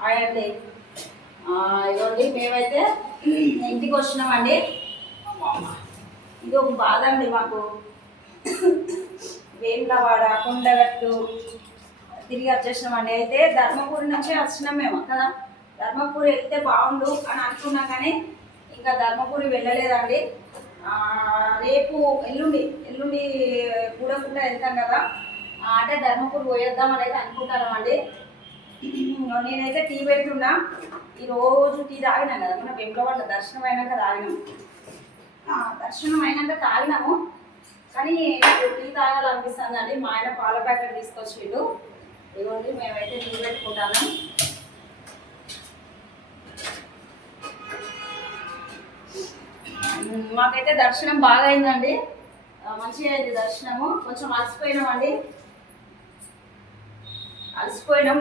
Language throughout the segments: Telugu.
హాయ్ అండి. ఇదిగోండి మేమైతే ఇంటికి వచ్చినామండి. ఇది ఒక బాధ అండి మాకు. వేములవాడ కొండగట్టు తిరిగి వచ్చేసినామండి. అయితే ధర్మపురి నుంచి వచ్చినాం మేము కదా. ధర్మపురి వెళ్తే బాగుండు అని అనుకున్నాం కానీ ఇంకా ధర్మపురి వెళ్ళలేదండి. రేపు ఎల్లుండి కూడకుండా వెళ్తాం కదా. అంటే ధర్మపురి పోయేద్దాం అని అయితే అనుకుంటున్నాం అండి. నేనైతే టీ పెట్టున్నా. ఈరోజు టీ తాగినా కదా, మన వేములవాడ దర్శనం అయినాక తాగినాము. దర్శనం అయినాక తాగినాము కానీ టీ తాగాలనిపిస్తుందండి. మా ఆయన పాల ప్యాకెట్ తీసుకొచ్చిండు. ఇదిగోండి మేమైతే టీ పెట్టుకుంటాను. మాకైతే దర్శనం బాగా అయిందండి, మంచిగా అయింది దర్శనము. కొంచెం అలసిపోయినాం.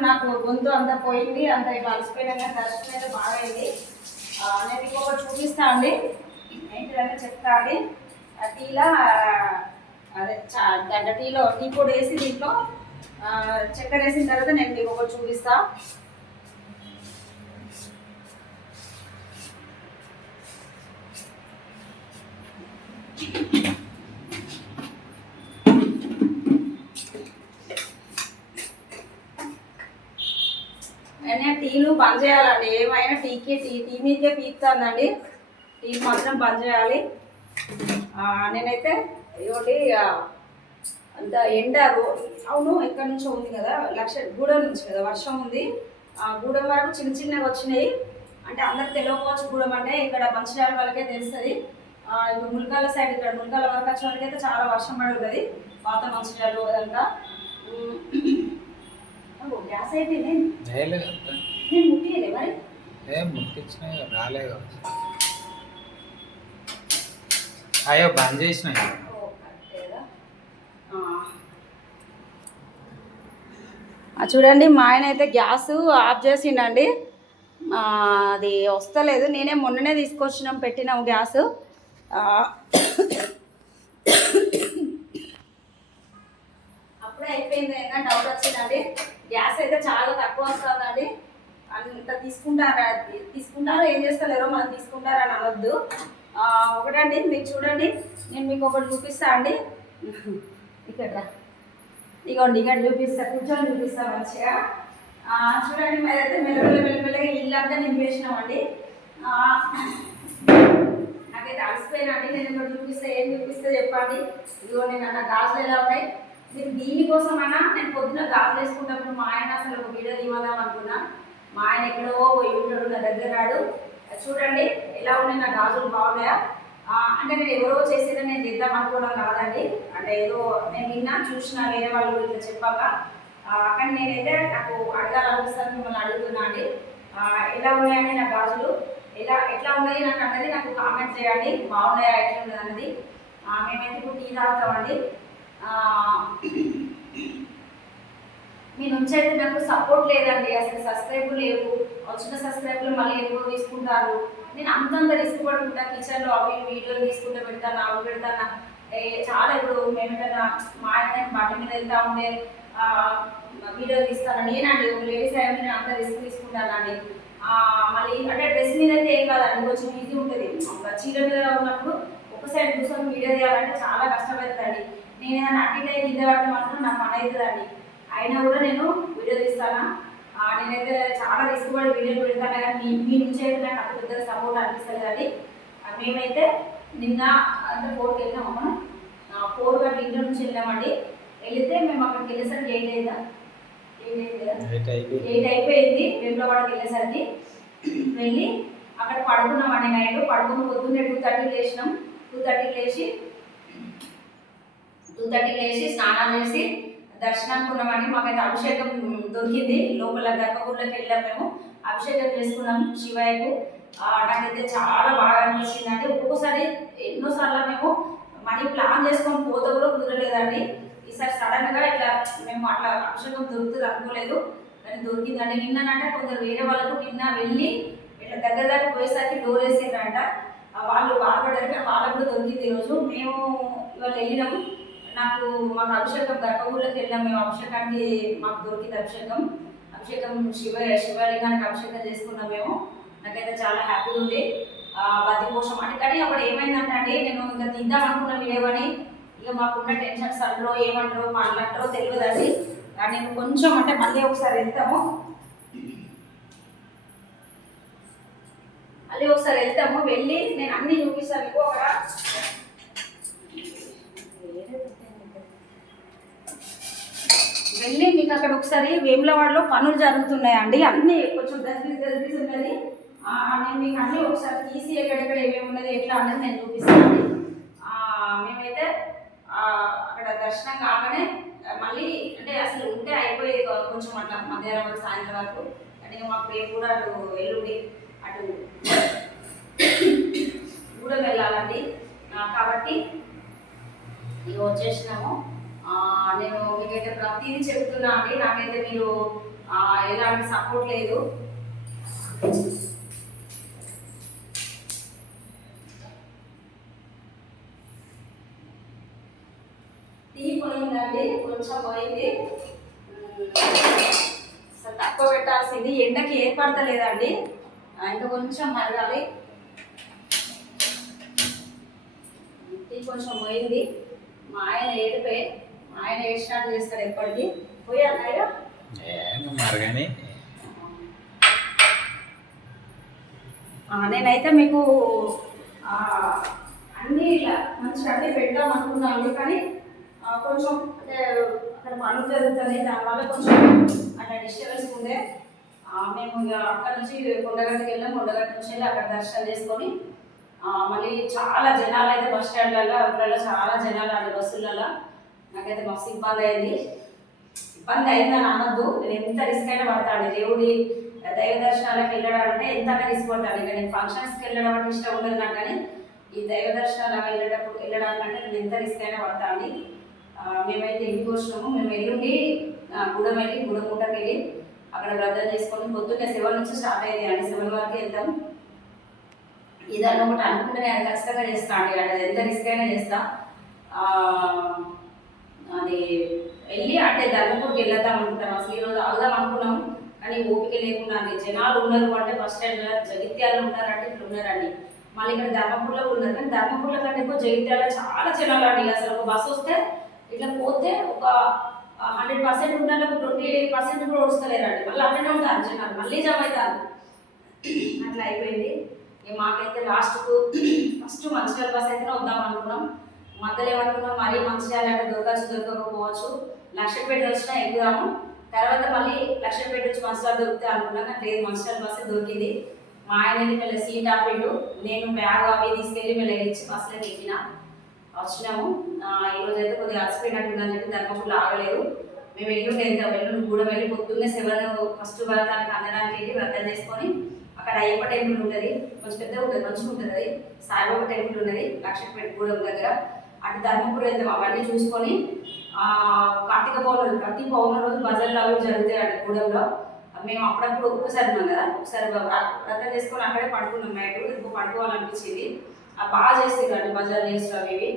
నాకు గొంతు అంతా పోయింది, అంత ఇట్లా అలసిపోయినాం కానీ దర్శనం అయితే బాగా అయింది. నేను ఇంకొకటి చూపిస్తా అండి, ఏంటిదంటే చెప్తా అండి. టీలా అదే గంట టీలో టీ పొడి వేసి దీంట్లో చక్కెర వేసిన తర్వాత నేను మీకు ఒకటి చూపిస్తా. టీలు బంద్ చేయాలండి. ఏమైనా టీ మీదకే పీకుతుందండి. టీ మాత్రం బంద్ చేయాలి. నేనైతే ఇవ్వండి అంత ఎండ అవును ఎక్కడి నుంచో ఉంది కదా, గూడెం నుంచి కదా వర్షం ఉంది. గూడెం వరకు చిన్నగా వచ్చినాయి. అంటే అందరికి తెలియకపోవచ్చు గూడెం అంటే, ఇక్కడ మంచిర్యాల వాళ్ళకే తెలుస్తుంది. ఇప్పుడు ముల్కాల సైడ్, ఇక్కడ ముల్కాల వరకు వచ్చే వరకు అయితే చాలా వర్షం పడి ఉంటుంది. పాత మంచిర్యాలు అదంతా. గ్యాస్ అయితే నేను ముట్టియలే మరి ముట్టించిన రాలే కావచ్చు. అయ్యో బంద్ చేసిన. చూడండి మా ఆయన అయితే గ్యాస్ ఆఫ్ చేసిండండి. అది వస్తలేదు. నేనే మొన్ననే తీసుకొచ్చినాం, పెట్టినాము గ్యాస్. అప్పుడే అయిపోయింది అయినా డౌట్ వచ్చిందండి. గ్యాస్ అయితే చాలా తక్కువ వస్తుందండి. అంత తీసుకుంటారో ఏం చేస్తలేరో, మనం తీసుకుంటారని అనొద్దు. ఒకటండి మీకు చూడండి, నేను మీకు ఒకటి చూపిస్తా అండి. ఇక్కడ ఇగోండి, ఇక్కడ చూపిస్తా, కూర్చొని చూపిస్తా మంచిగా. చూడండి మేమైతే మెల్లమెల్లగా ఇల్లంతా నింపేసినామండి. నాకైతే అలసిపోయినండి. నేను ఇక్కడ చూపిస్తే ఏం చూపిస్తే చెప్పండి. ఇదిగోండి నా గాజులు ఎలా ఉన్నాయి. మీరు దీనికోసమైనా నేను పొద్దున గాజులు వేసుకుంటాను. మా ఆయన అసలు ఒక వీడియో తీయదాం అనుకున్నా. మా ఆయన ఎక్కడో పోయి ఉంటాడు, నా దగ్గర రాడు. చూడండి ఎలా ఉన్నాయి నా గాజులు, బాగున్నాయా? అంటే నేను ఎవరో చేసేదని నేను చేద్దాం అనుకోవడం కాదండి. అంటే ఏదో నేను విన్నా, చూసిన వేరే వాళ్ళు ఇట్లా చెప్పాక. కానీ నేనైతే నాకు అడగాలనిపిస్తాను, మిమ్మల్ని అడుగుతున్నా అండి. ఎలా ఉన్నాయండి నా గాజులు, ఎట్లా ఉన్నాయి నాకు అన్నది నాకు కామెంట్ చేయండి. బాగున్నాయా, ఎట్లా ఉన్నది అన్నది. మేమైతే ఇప్పుడు టీ తాగుతామండి. మీ నుంచి అయితే నాకు సపోర్ట్ లేదండి, అసలు సబ్స్క్రైబ్ లేవు. వచ్చిన సబ్స్క్రైబ్లు మళ్ళీ ఎక్కువ తీసుకుంటారు. నేను అంతంత రిస్క్ పడుకుంటా, కిచెన్లో అవి వీడియోలు తీసుకుంటూ పెడతాను, అవి పెడతాను. చాలా ఇప్పుడు మేమేటన్నా మా ఆయన బట్ట మీద వెళ్తా ఉండే వీడియో తీస్తాను. నేనండి ఒక లేడీస్ అయ్యి నేను అంత రిస్క్ తీసుకుంటానండి. మళ్ళీ అంటే డ్రెస్ మీద అయితే ఏం కాదండి, కొంచెం ఈజీ ఉంటుంది. చీర మీద ఉన్నప్పుడు ఒక సైడ్ కూర్చొని వీడియో తీయాలంటే చాలా కష్టపడుతుందండి. నేను ఏదైనా అట్టిగా కింద పడితే మాత్రం నాకు పని అవుతుందండి. అయినా కూడా నేను వీడియో తీస్తాను. నేనైతే చాలా రిస్క్ పడి వీడియోలు పెడతాను. కానీ మీ నుంచి అయితే నాకు అంత పెద్దగా సపోర్ట్ అనిపిస్తుంది అండి. మేమైతే నిన్న అంటే 4కి వెళ్ళాము. మనం 4 గంటల ఇంట్లో నుంచి వెళ్ళామండి. వెళితే మేము అక్కడికి వెళ్ళేసరికి 8 అయిందా, 8 అయిపోయింది. వేములవాడకి వెళ్ళేసరికి వెళ్ళి అక్కడ పడుకున్నామండి. నైట్ పడుకుని పొద్దున్నే 2:30 లేచినాం. 2:30 లేచి స్నానం చేసి దర్శనానికి ఉన్నామండి. మాకైతే అభిషేకం దొరికింది. లోపల గర్భగుడిలోకి వెళ్ళాం. మేము అభిషేకం చేసుకున్నాం శివయ్యకు. నాకైతే చాలా బాగా అనిపించింది అండి. ఒక్కొక్కసారి ఎన్నోసార్లు మేము మనీ ప్లాన్ చేసుకొని పోతే కూడా కుదరలేదండి. ఈసారి సడన్గా ఇట్లా మేము అట్లా అభిషేకం దొరుకుతుంది అనుకోలేదు, కానీ దొరికిందండి. నిన్ననంటే కొందరు వేరే వాళ్ళకు నిన్న వెళ్ళి ఇట్లా దగ్గర పోయేసరికి డోర్ వేసేదంట. వాళ్ళు బాధపడారు, కానీ వాళ్ళకు కూడా దొరికింది ఈరోజు. మేము ఇవాళ వెళ్ళినాము. మాకు అభిషేకం గర్భగుడిలోకి వెళ్ళాం మేము. అభిషేకానికి మాకు దొరికింది అభిషేకం శివలింగానికి అభిషేకం చేసుకున్నాం మేము. నాకైతే చాలా హ్యాపీగా ఉంది. బతి కోసం అంటే కానీ అప్పుడు ఏమైందంటే అండి, నేను ఇంకా తిందాం అనుకున్న వీడియోని ఇక మాకున్న టెన్షన్స్ అంటారో ఏమంటారో మాట్లాడతారో తెలియదండి. నేను కొంచెం అంటే మళ్ళీ ఒకసారి వెళ్తాము వెళ్ళి నేను అన్నీ చూపిస్తాను మీకు. అక్కడ వెళ్ళి మీకు అక్కడ ఒకసారి వేములవాడలో పనులు జరుగుతున్నాయండి. అన్నీ కొంచెం గజిబిజి ఉన్నది. నేను మీకు అన్నీ ఒకసారి తీసి ఎక్కడెక్కడ ఏమేమి ఉన్నది ఎట్లా అన్నది నేను చూపిస్తాను. మేమైతే అక్కడ దర్శనం కాగానే మళ్ళీ అంటే అసలు ఉంటే అయిపోయేది కొంచెం అట్లా మధ్యాహ్నం వరకు సాయంత్రం వరకు. అంటే మాకు రేపు కూడా అటు ఎల్లుండి అటు కూడా వెళ్ళాలండి. కాబట్టి ఇక వచ్చేసినాము. నేను మీకైతే ప్రతిదీ చెప్తున్నా అండి. నాకైతే మీరు ఎలాంటి సపోర్ట్ లేదు. టీ పోయిందండి, కొంచెం పోయింది. అసలు తక్కువ పెట్టాల్సింది, ఎండకి ఏర్పడతలేదండి. ఇంకా కొంచెం మరగాలి. టీ కొంచెం పోయింది. మా ఆయన ఏడిపోయి మా ఆయన ఏడ్చినట్టు చేస్తాడు ఎప్పటికీ. పోయి అన్నయ్య మరగాని నేనైతే మీకు అన్నీ ఇట్లా మంచిగా అన్నీ పెడదాం అనుకున్నాను. కానీ కొంచెం అంటే అక్కడ పనులు జరుగుతుంది, దానివల్ల కొంచెం అట్లా డిస్టర్బెన్స్ ఉండే. మేము ఇక అక్కడ నుంచి కొండగట్టుకి వెళ్ళాం. కొండగట్టు నుంచి వెళ్ళి అక్కడ దర్శనం చేసుకొని మళ్ళీ చాలా జనాలు అయితే బస్ స్టాండ్లలో చాలా జనాలు అండి, బస్సులలో. నాకైతే మస్తు ఇబ్బంది అయిందని అనొద్దు. నేను ఎంత రిస్క్ అయినా పడతాను దేవుడి దైవ దర్శనాలకు వెళ్ళడం అంటే ఎంతైనా రిస్క్ పడతాను. ఇక నేను ఫంక్షన్స్కి వెళ్ళడం అంటే ఇష్టం ఉండదు నాకు, కానీ ఈ దైవ దర్శనాలకు వెళ్ళడానికంటే నేను ఎంత రిస్క్ అయినా పడతాను. మేమైతే ఇంటికి వచ్చినాము. మేము ఎల్లుండి గుడముట్టకి వెళ్ళి అక్కడ వ్రతం చేసుకొని పొద్దున్నే 7 నుంచి స్టార్ట్ అయ్యింది అండి. 7 వరకు వెళ్తాం. ఇదాన్ని ఒకటి అనుకుంటే నేను ఖచ్చితంగా చేస్తాను అండి. అది ఎంత రిస్క్ అయినా చేస్తా. అది వెళ్ళి అంటే ధర్మపూర్కి వెళ్దాం అనుకుంటాం. అసలు ఈరోజు ఆగుదాం అనుకున్నాము, కానీ ఓపిక లేకుండా జనాలు ఉన్నారు. అంటే బస్ స్టాండ్లో జగిత్యాలు ఉన్నారంటే ఇక్కడ ఉన్నారండి. మళ్ళీ ఇక్కడ ధర్మపూర్లో ఉన్నారు, కానీ ధర్మపూర్లో కంటే ఎక్కువ జగిత్యాల చాలా జనాలు అండి. అసలు ఒక బస్సు వస్తే ఇట్లా పోతే ఒక 100% ఉండాలి, 20% కూడా వస్తలేరండి. మళ్ళీ అట్లనే ఉంటారు జనాలు, మళ్ళీ జమ అవుతారు. అట్లా అయిపోయింది. మాకైతే లాస్ట్కు ఫస్ట్ మంచిర్యాల బస్ అయితేనే వద్దాం అనుకున్నాం. మధ్యలో ఏమనుకున్నాం, మరీ మంచిర్యాల అంటే దొరకకపోవచ్చు, లక్షపేట వచ్చినా ఎక్కుదాము. తర్వాత మళ్ళీ లక్షపేట నుంచి మంచిర్యాల దొరికితే అనుకున్నాం, కానీ లేదు మంచిర్యాల బస్సే దొరికింది. మా ఆయన వెళ్ళి మళ్ళీ సీట్ ఆపిండు, నేను బ్యాగ్ అవి తీసుకెళ్ళి మళ్ళీ ఇచ్చి బస్సులో ఎక్కిన వచ్చినాము. ఈరోజు అయితే కొద్దిగా అలసిపోయినట్టుందని చెప్పి ధర్మపూర్లో ఆగలేదు. మేము ఎల్లుండి కూడా వెళ్ళి పొద్దున్నే 7 ఫస్ట్ వ్రతానికి అందడానికి వెళ్ళి వ్రతం చేసుకొని అక్కడ అయ్యప్ప టెంపుల్ ఉంటుంది, కొంచెం పెద్దగా ఉంటుంది, మంచిగా ఉంటుంది. అది సాయిబాబా టెంపుల్ ఉన్నది లక్షపేట గూడెం దగ్గర. అటు ధర్మపూర్ వెళ్తాం. అవన్నీ చూసుకొని కార్తీక పౌర్ణమి ప్రతి పౌర్ణమి రోజు భజనలు అవి జరుగుతాయి అటు గూడెంలో. మేము అప్పుడప్పుడు ఒక్కసారి ఉన్నాం కదా, ఒకసారి వ్రతం చేసుకొని అక్కడే పడుకున్నాం. నైట్ ఇంకో పడుకోవాలనిపించింది. బాగా చేస్తారు అండి భజనలు చేస్తారు అవి ఇవి.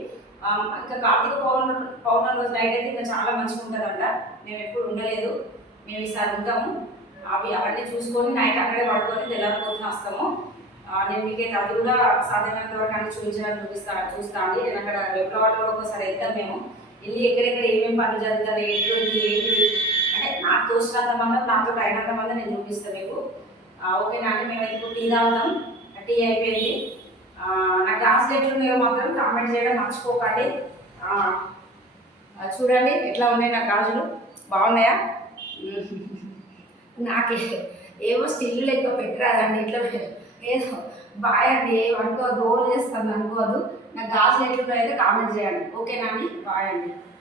ఇంకా కార్తీక పౌర్ణమి రోజు నైట్ అయితే ఇంకా చాలా మంచిగా ఉంటుందంట. మేము ఎప్పుడు ఉండలేదు, మేము ఈసారి ఉంటాము. అవన్నీ చూసుకొని నైట్ అక్కడే పడుకొని తెల్లారిపోతున్న వస్తాము. నేను మీకైతే అది కూడా సాధ్యమైనంత వరకు అన్ని చూపించడానికి చూస్తా అండి. నేను అక్కడ వేములవాడలో ఒకసారి వెళ్తాం. మేము వెళ్ళి ఎక్కడెక్కడ ఏమేమి పనులు జరుగుతుంది, ఏంటిది అంటే నాకు తోచినంత మంది, నాతో అయినంత మంది నేను చూపిస్తాను మీకు. ఓకేనా అండి. మేము ఇప్పుడు టీ తాగుతాం. టీ అయిపోయింది. నా గ్లాసులు ఎట్లున్నాయో మాత్రం కామెంట్ చేయడం మర్చిపోకండి. చూడండి ఎట్లా ఉన్నాయి నా గాజులు, బాగున్నాయా? నాకు ఏవో స్టిల్ లెక్క పెట్టరాదండి, ఇట్లా ఏదో బాయ్ అండి, ఏమనుకోవద్దు, ఓవర్ చేస్తాను అనుకోవద్దు. నా గాజులు ఎట్లున్నాయో అయితే కామెంట్ చేయండి. ఓకేనా అండి, బాయ్ అండి.